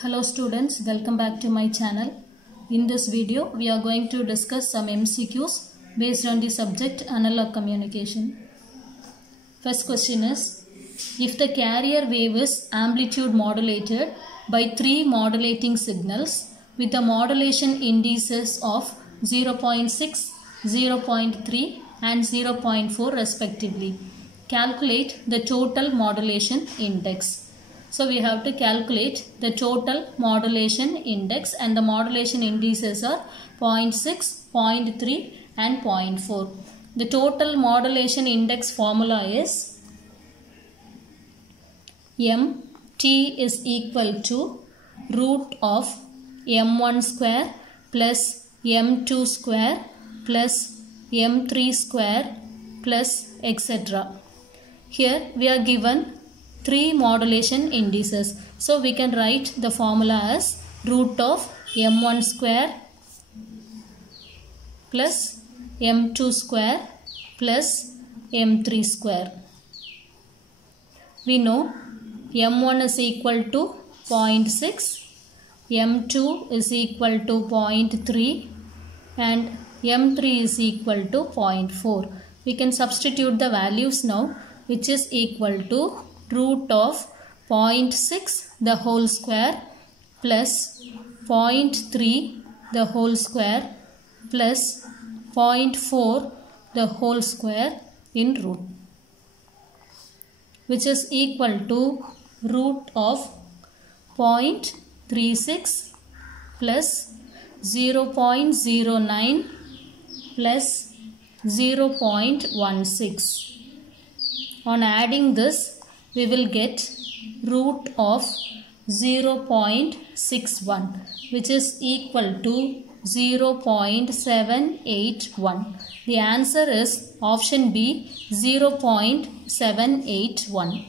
Hello students, welcome back to my channel. In this video, we are going to discuss some MCQs based on the subject analog communication. First question is, if the carrier wave is amplitude modulated by 3 modulating signals with a modulation indices of 0.6, 0.3 and 0.4 respectively, calculate the total modulation index. So we have to calculate the total modulation index, and the modulation indices are 0.6, 0.3 and 0.4. The total modulation index formula is MT is equal to root of M1 square plus M2 square plus M3 square plus etc. Here we are given 3 modulation indices. So we can write the formula as root of M1 square plus M2 square plus M3 square. We know M1 is equal to 0.6, M2 is equal to 0.3 and M3 is equal to 0.4. We can substitute the values now, which is equal to root of 0.6 the whole square plus 0.3 the whole square plus 0.4 the whole square in root, which is equal to root of 0.36 plus 0.09 plus 0.16. On adding this, we will get root of 0.61, which is equal to 0.781. The answer is option B, 0.781.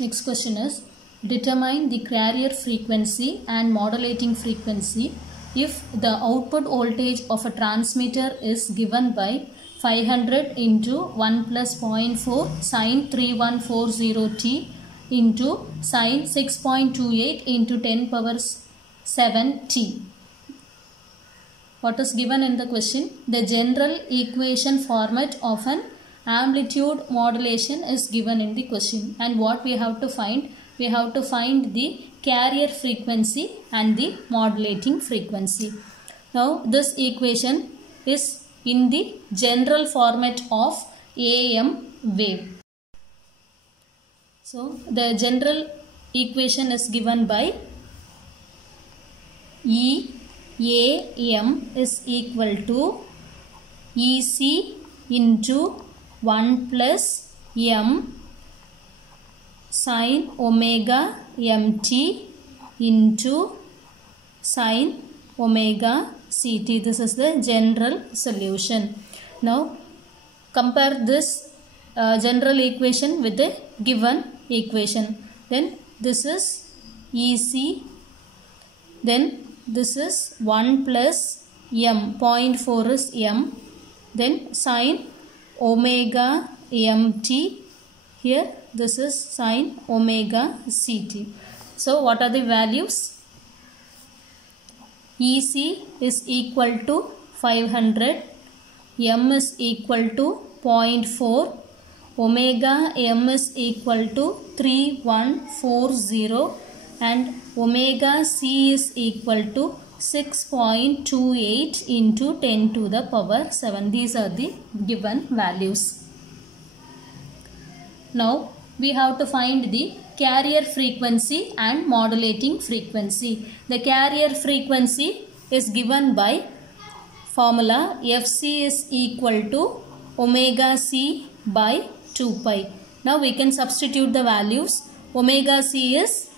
Next question is, determine the carrier frequency and modulating frequency if the output voltage of a transmitter is given by 500 into 1 plus 0.4 sin 3140t into sin 6.28 into 10 power 7t. What is given in the question? The general equation format of an amplitude modulation is given in the question. And what we have to find? We have to find the carrier frequency and the modulating frequency. Now this equation is in the general format of AM wave. So the general equation is given by EAM is equal to EC into 1 plus M sin omega MT into sin omega CT. This is the general solution. Now compare this general equation with the given equation. Then this is EC. Then this is 1 plus M. 0.4 is M. Then sin omega MT. Here this is sin omega CT. So what are the values? EC is equal to 500, M is equal to 0.4, omega M is equal to 3140 and omega C is equal to 6.28 into 10 to the power 7. These are the given values. Now we have to find the carrier frequency and modulating frequency. The carrier frequency is given by formula Fc is equal to omega C by 2 pi. Now we can substitute the values. Omega C is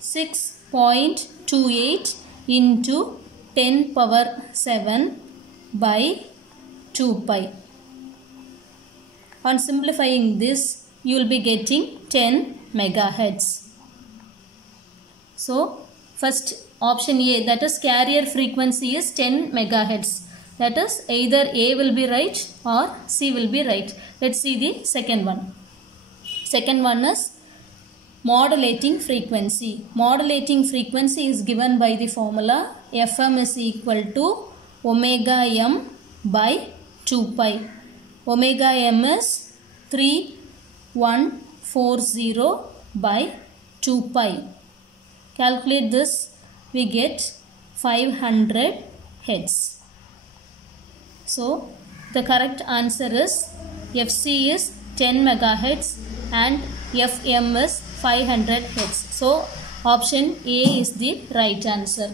6.28 into 10 power 7 by 2 pi. On simplifying this, you will be getting 10 megahertz. So first option A, that is carrier frequency is 10 megahertz. That is either A will be right or C will be right. Let's see the second one. Second one is Modulating frequency. Modulating frequency is given by the formula Fm is equal to omega m by 2 pi. Omega m is 3140 by 2 pi. Calculate this, we get 500 Hz. So the correct answer is Fc is 10 megahertz and Fm is 500 Hz. So option A is the right answer.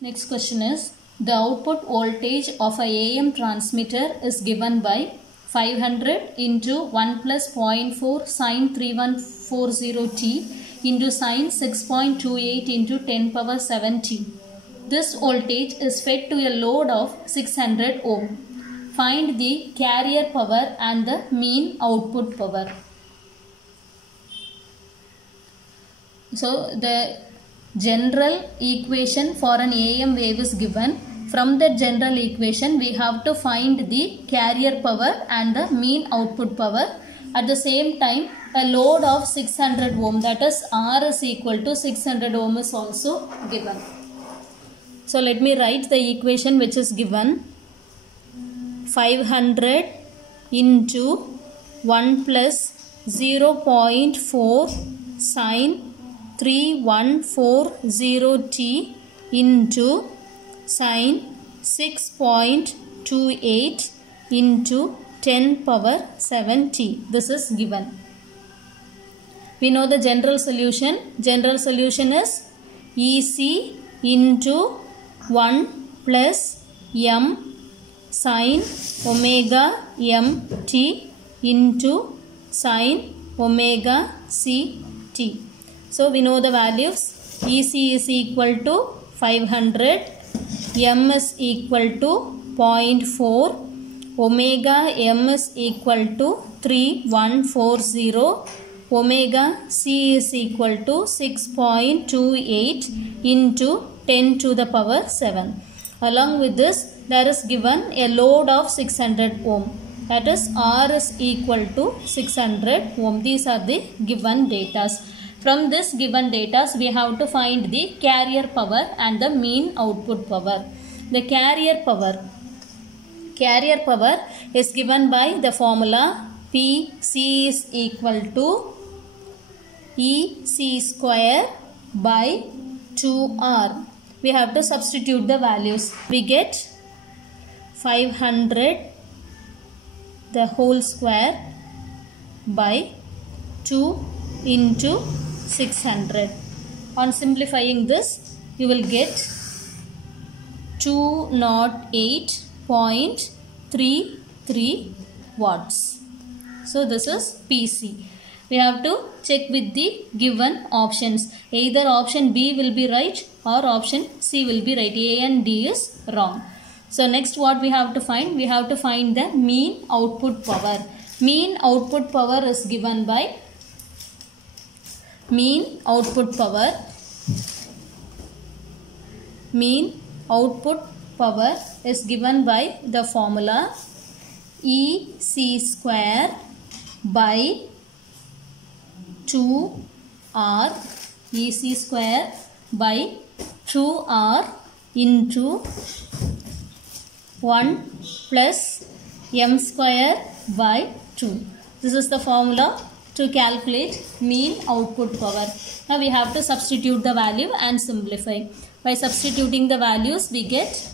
Next question is, the output voltage of a AM transmitter is given by 500 into 1 plus 0.4 sine 3140 t into sine 6.28 into 10 power 7 t. This voltage is fed to a load of 600 ohm. Find the carrier power and the mean output power. So the general equation for an AM wave is given. From that general equation we have to find the carrier power and the mean output power. At the same time a load of 600 ohm, that is R is equal to 600 ohm is also given. So let me write the equation which is given. 500 into 1 plus 0.4 sine 3140 t into sine 6.28 into 10 power 7 t. This is given. We know the general solution. General solution is EC into 1 plus m sine omega m t into sine omega c t. So we know the values. EC is equal to 500, m is equal to 0.4, omega m is equal to 3140, omega c is equal to 6.28 into 10 to the power 7. Along with this, there is given a load of 600 ohm. That is R is equal to 600 ohm. These are the given datas. From this given datas, we have to find the carrier power and the mean output power. The carrier power is given by the formula PC is equal to EC square by 2R. We have to substitute the values. We get 500 the whole square by 2 into 600. On simplifying this, you will get 208.33 watts. So this is PC. We have to check with the given options. Either option B will be right or option C will be right. A and D is wrong. So next what we have to find? We have to find the mean output power. Mean output power is given by mean output power is given by the formula EC square by 2R, EC square by 2R into 1 plus m square by 2. This is the formula to calculate mean output power. Now we have to substitute the value and simplify. By substituting the values, we get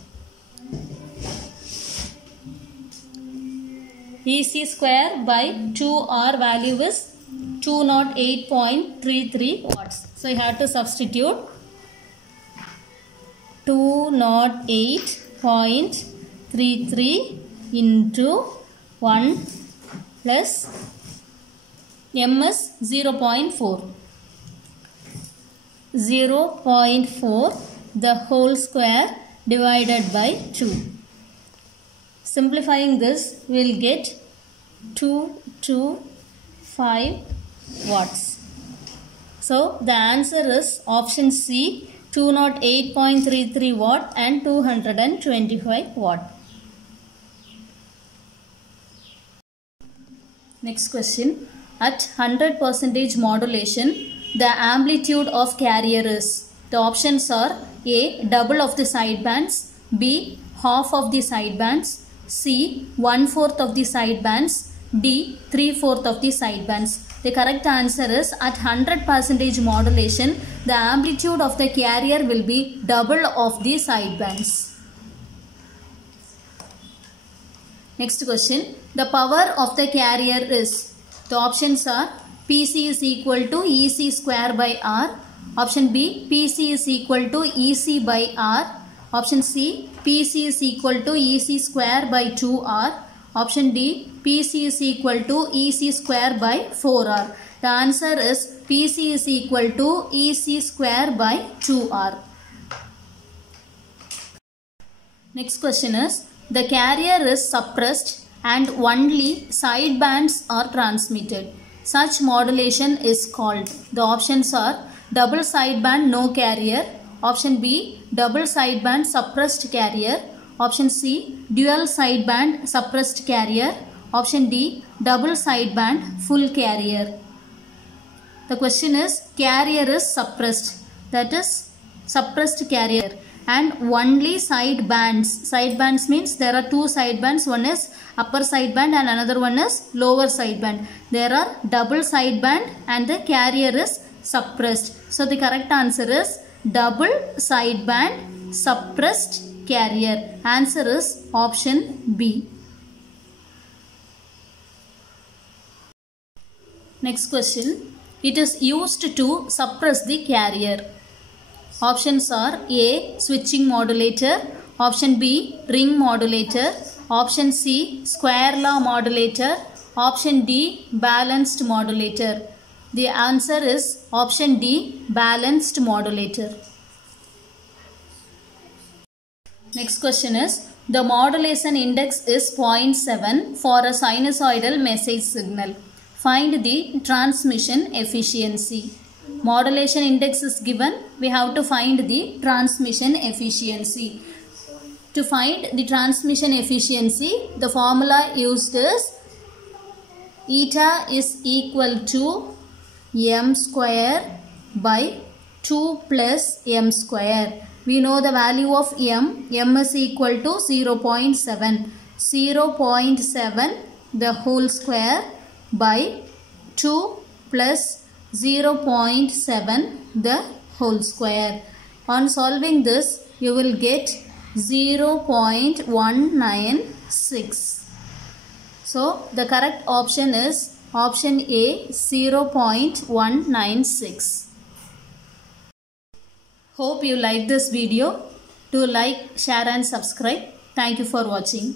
EC square by 2R value is 208.33 watts. So you have to substitute 208.33 into 1 plus m is 0.4. 0.4 the whole square divided by 2. Simplifying this, we will get 225 watts. So the answer is option C, 208.33 watt and 225 watt. Next question. at 100% modulation, the amplitude of carrier is? The options are A. Double of the sidebands, B. Half of the sidebands, C. 1/4 of the sidebands, D. 3/4 of the sidebands. The correct answer is at 100% modulation, the amplitude of the carrier will be double of the sidebands. Next question. The power of the carrier is? The options are PC is equal to EC square by R. Option B. PC is equal to EC by R. Option C. PC is equal to EC square by 2R. Option D. PC is equal to EC square by 4R. The answer is PC is equal to EC square by 2R. Next question is, the carrier is suppressed and only sidebands are transmitted. Such modulation is called. The options are double sideband no carrier. Option B. Double sideband suppressed carrier. Option C. Dual sideband suppressed carrier. Option D. Double sideband full carrier. The question is, carrier is suppressed. That is suppressed carrier. And only sidebands. Sidebands means there are two sidebands. One is upper sideband and another one is lower sideband. There are double sideband and the carrier is suppressed. So the correct answer is double sideband suppressed carrier. Answer is option B. Next question. It is used to suppress the carrier. Options are A. Switching modulator. Option B. Ring modulator. Option C. Square law modulator. Option D. Balanced modulator. The answer is option D. Balanced modulator. Next question is, the modulation index is 0.7 for a sinusoidal message signal. Find the transmission efficiency. Modulation index is given. We have to find the transmission efficiency. To find the transmission efficiency, the formula used is eta is equal to m square by 2 plus m square. We know the value of m. M is equal to 0.7. 0.7 the whole square by 2 plus 0.7 the whole square. On solving this, you will get 0.196. So the correct option is option A, 0.196. Hope you like this video. Do like, share and subscribe. Thank you for watching.